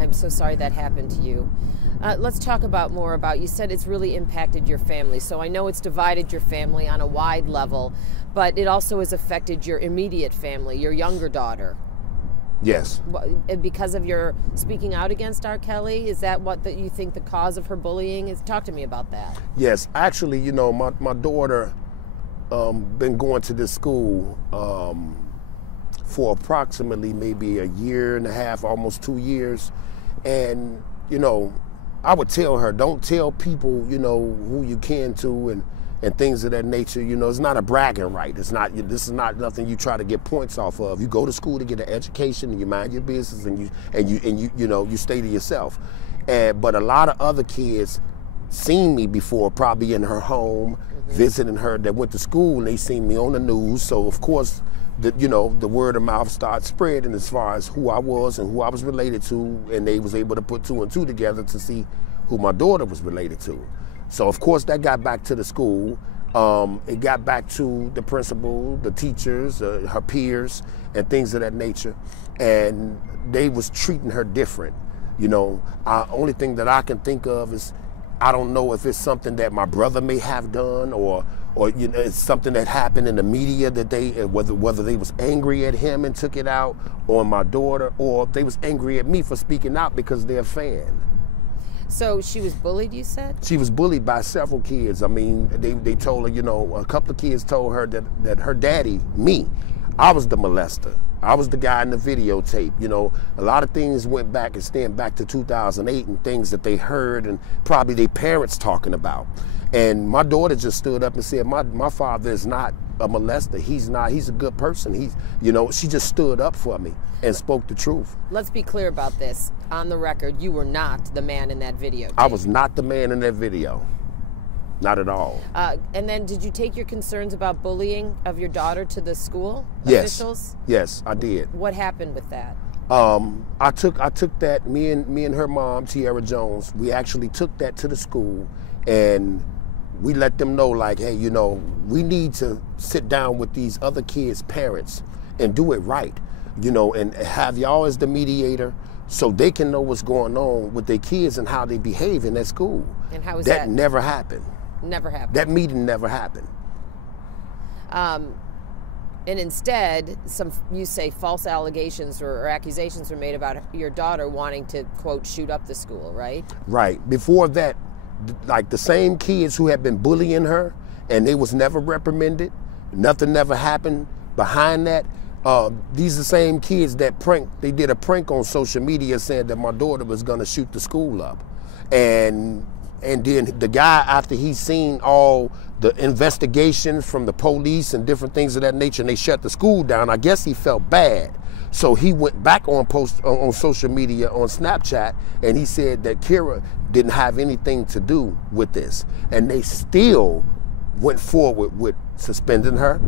I'm so sorry that happened to you. Let's talk more about, you said it's really impacted your family. So I know it's divided your family on a wide level, but it also has affected your immediate family, your younger daughter. Yes. Because of your speaking out against R. Kelly? Is that what you think the cause of her bullying is? Talk to me about that. Yes. Actually, you know, my daughter been going to this school for approximately maybe a year and a half, almost 2 years. And, you know, I would tell her, don't tell people, you know, who you can to and things of that nature. You know, it's not a bragging right. This is not nothing you try to get points off of. You go to school to get an education and you mind your business and you stay to yourself. But a lot of other kids seen me before, probably in her home, visiting her, that went to school, and they seen me on the news. So of course, the word of mouth started spreading as far as who I was and who I was related to, and they was able to put 2 and 2 together to see who my daughter was related to. So of course that got back to the school. It got back to the principal, the teachers, her peers, and things of that nature. And they was treating her different. You know, only thing that I can think of is, I don't know if it's something that my brother may have done, or you know, it's something that happened in the media that they, whether they was angry at him and took it out on my daughter, or they was angry at me for speaking out because they're a fan. So she was bullied, you said? She was bullied by several kids. I mean, they told her, you know, a couple of kids told her that her daddy, me, I was the molester. I was the guy in the videotape. You know, a lot of things went back and stand back to 2008 and things that they heard and probably their parents talking about. And my daughter just stood up and said, my father is not a molester. He's not. He's a good person. You know, she just stood up for me and spoke the truth. Let's be clear about this. On the record, you were not the man in that video. I was not the man in that video. Not at all. And then did you take your concerns about bullying of your daughter to the school officials? Yes, I did. What happened with that? I took that, me and her mom, Tiara Jones, we actually took that to the school, and we let them know, like, hey, you know, we need to sit down with these other kids' parents and do it right, you know, and have y'all as the mediator so they can know what's going on with their kids and how they behave in that school. And how was that? That never happened. Never happened. That meeting never happened. And instead, you say false allegations or accusations were made about your daughter wanting to, quote, shoot up the school, right? Right. Before that, like the same kids who had been bullying her and they was never reprimanded, nothing never happened behind that. These are the same kids that they did a prank on social media saying that my daughter was gonna shoot the school up. And then the guy, after he seen all the investigations from the police and different things of that nature, and they shut the school down, I guess he felt bad. So he went back on social media, on Snapchat, and he said that Kira didn't have anything to do with this. And they still went forward with suspending her.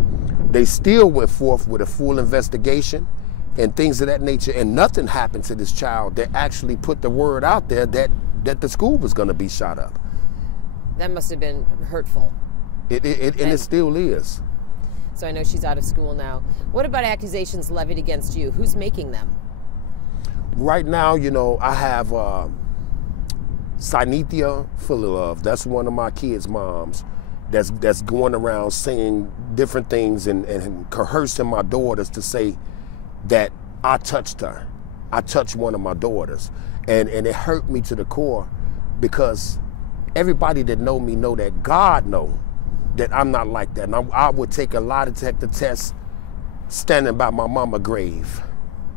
They still went forth with a full investigation and things of that nature, and nothing happened to this child that actually put the word out there that the school was going to be shot up. That must have been hurtful. And it still is. So I know she's out of school now. What about accusations levied against you? Who's making them? Right now, you know, I have Sinithia Fullilove. That's one of my kids' moms that's going around saying different things and coercing my daughters to say that I touched her. I touched one of my daughters. And it hurt me to the core, because everybody that know me know that God know that I'm not like that. And I would take a lie detector test standing by my mama grave.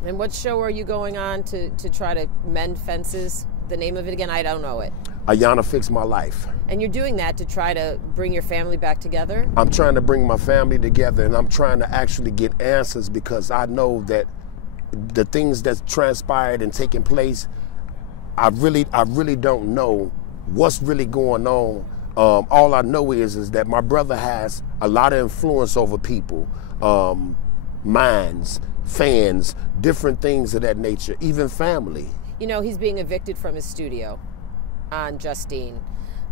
And what show are you going on to try to mend fences? The name of it again, I don't know it. Ayana Fix My Life. And you're doing that to try to bring your family back together? I'm trying to bring my family together, and I'm trying to actually get answers, because I know that the things that's transpired and taking place, I really don't know what's really going on. All I know is that my brother has a lot of influence over people, minds, fans, different things of that nature, even family. You know, he's being evicted from his studio on Justine.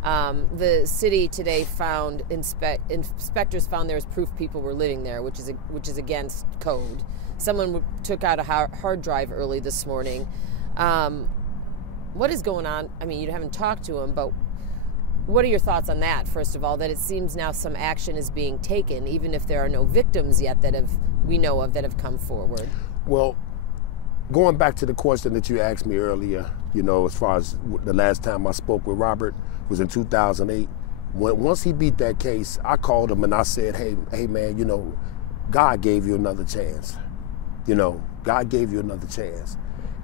The city today found, inspectors found there was proof people were living there, which is against code. Someone took out a hard drive early this morning. What is going on? I mean, you haven't talked to him, but what are your thoughts on that, first of all, that it seems now some action is being taken, even if there are no victims yet that we know of that have come forward? Well, going back to the question that you asked me earlier, as far as the last time I spoke with Robert was in 2008. Once he beat that case, I called him and I said, hey man, God gave you another chance. God gave you another chance.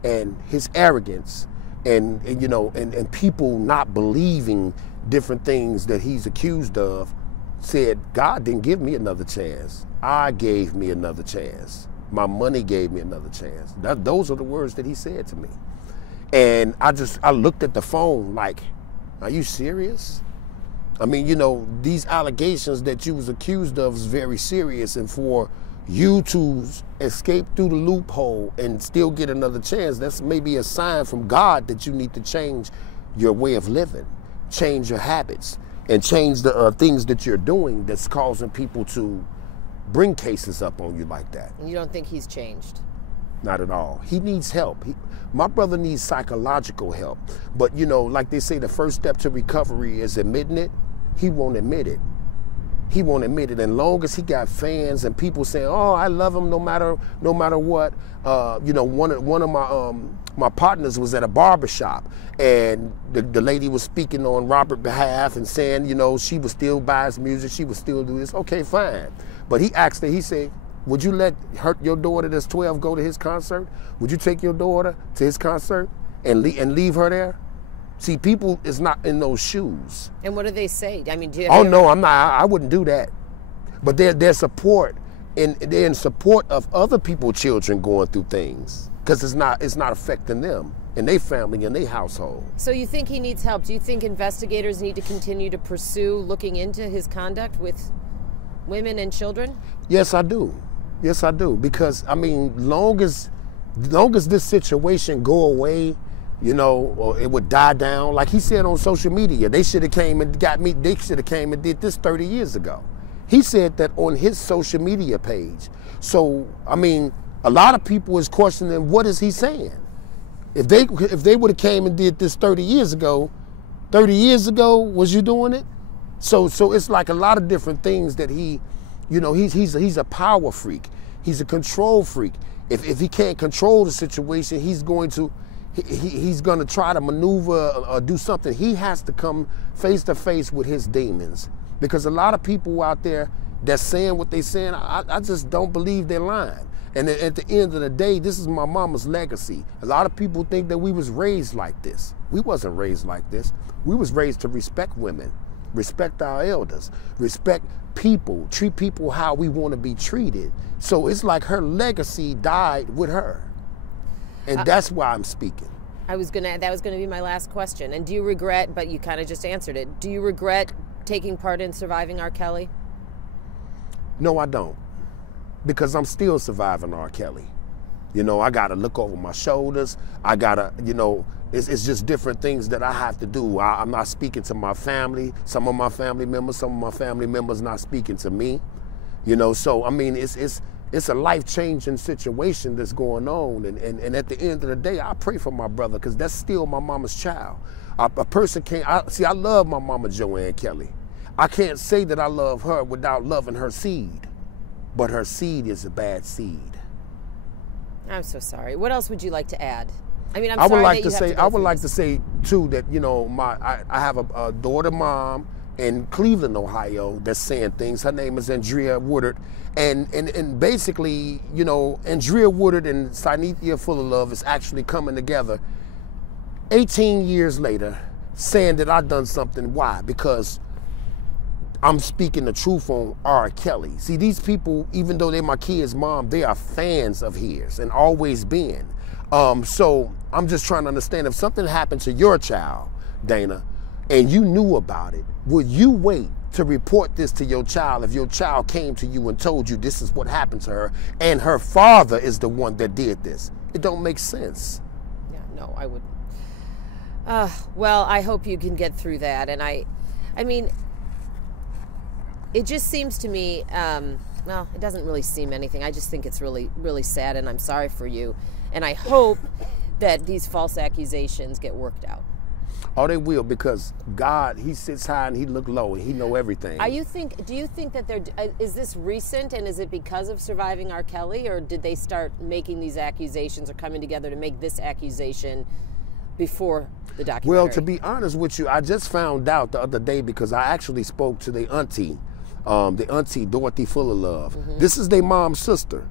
And his arrogance and people not believing different things that he's accused of, said, God didn't give me another chance. I gave me another chance. My money gave me another chance. Those are the words that he said to me. And I looked at the phone like, are you serious? I mean, these allegations that you was accused of is very serious, and for you to escape through the loophole and still get another chance, that's maybe a sign from God that you need to change your way of living, change your habits, and change the things that you're doing that's causing people to bring cases up on you like that. And you don't think he's changed? Not at all. He needs help. My brother needs psychological help. But, like they say, the first step to recovery is admitting it. He won't admit it. He won't admit it. And long as he got fans and people saying, "Oh, I love him no matter what." One of my partners was at a barbershop, and the lady was speaking on Robert's behalf and saying, she would still buy his music, she would still do this. Okay, fine. But he asked her, he said, would you let your daughter that's 12 go to his concert? Would you take your daughter to his concert and leave her there? See, people is not in those shoes. And what do they say? I mean, no, I'm not. I wouldn't do that. But they're in support of other people's children going through things, because it's not affecting them and their family and their household. So you think he needs help? Do you think investigators need to continue to pursue looking into his conduct with women and children? Yes, I do. Yes, I do. Because long as this situation go away, or it would die down. Like he said on social media, they should have came and got me. They should have came and did this 30 years ago. He said that on his social media page. So, a lot of people is questioning, what is he saying? If they would have came and did this 30 years ago, was you doing it? So it's like a lot of different things that he's a power freak. He's a control freak. If he can't control the situation, he's going to try to maneuver or do something. He has to come face to face with his demons, because a lot of people out there that's saying what they're saying, I just don't believe they're lying. And at the end of the day, this is my mama's legacy. A lot of people think that we was raised like this. We wasn't raised like this. We was raised to respect women, respect our elders, respect people, treat people how we want to be treated. So it's like her legacy died with her. And that's why I'm speaking. That was gonna be my last question. And do you regret, but you kind of just answered it, do you regret taking part in surviving R. Kelly? No, I don't. Because I'm still surviving R. Kelly. I gotta look over my shoulders. I gotta, it's just different things that I have to do. I'm not speaking to my family. Some of my family members not speaking to me. So it's a life-changing situation that's going on. And at the end of the day, I pray for my brother, because that's still my mama's child. A person can't, I love my mama Joanne Kelly. I can't say that I love her without loving her seed. But her seed is a bad seed. I'm so sorry. What else would you like to add? I would like to say too that I have a daughter mom in Cleveland, Ohio, that's saying things. Her name is Andrea Woodard, and basically, Andrea Woodard and Sinethia Full of Love is actually coming together 18 years later, saying that I done something. Why? Because I'm speaking the truth on R. Kelly. See, these people, even though they're my kid's mom, they are fans of his and always been. So I'm just trying to understand, if something happened to your child, Dana, and you knew about it, would you wait to report this to your child if your child came to you and told you this is what happened to her and her father is the one that did this? It don't make sense. Yeah, no, I wouldn't. Well, I hope you can get through that. And I mean, it just seems to me, well, it doesn't really seem anything. I just think it's really, really sad, and I'm sorry for you. And I hope that these false accusations get worked out? Oh, they will, because God, he sits high and he look low and he know everything. Do you think that is this recent, and is it because of surviving R. Kelly, or did they start making these accusations or coming together to make this accusation before the documentary? Well, to be honest with you, I just found out the other day because I actually spoke to the auntie Dorothy Fullerlove. Mm-hmm. This is their mom's sister.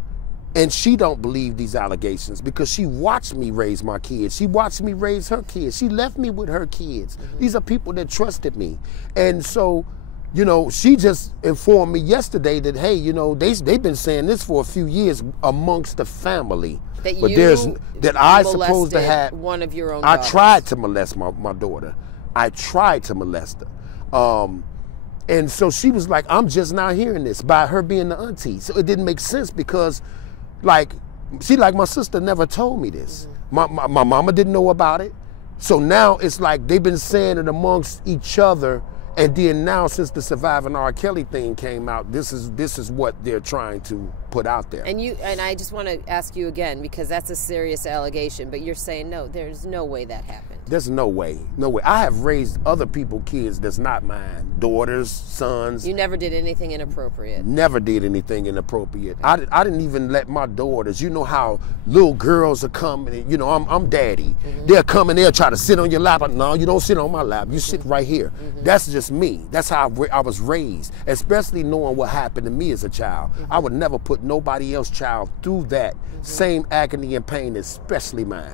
And she don't believe these allegations because she watched me raise my kids. She watched me raise her kids. She left me with her kids. Mm-hmm. These are people that trusted me. And so, you know, she just informed me yesterday that, hey, you know, they've been saying this for a few years amongst the family. That I supposed to have one of your own I daughters. tried to molest my daughter. I tried to molest her. And so she was like, I'm just now hearing this by her being the auntie. So it didn't make sense because, like my sister never told me this. Mm-hmm. My mama didn't know about it. So now it's like they've been saying it amongst each other. And then now, since the Surviving R. Kelly thing came out, this is what they're trying to put out there. And I just want to ask you again, because that's a serious allegation, but you're saying no, there's no way that happened. There's no way, no way. I have raised other people's kids that's not mine, daughters, sons. You never did anything inappropriate. Never did anything inappropriate. I didn't even let my daughters, you know how little girls are coming, you know, I'm daddy. Mm-hmm. They'll come and they'll try to sit on your lap. No, you don't sit on my lap. You sit right here. Mm-hmm. That's just me. That's how I was raised, especially knowing what happened to me as a child. Mm-hmm. I would never put nobody else's child through that same agony and pain, especially mine.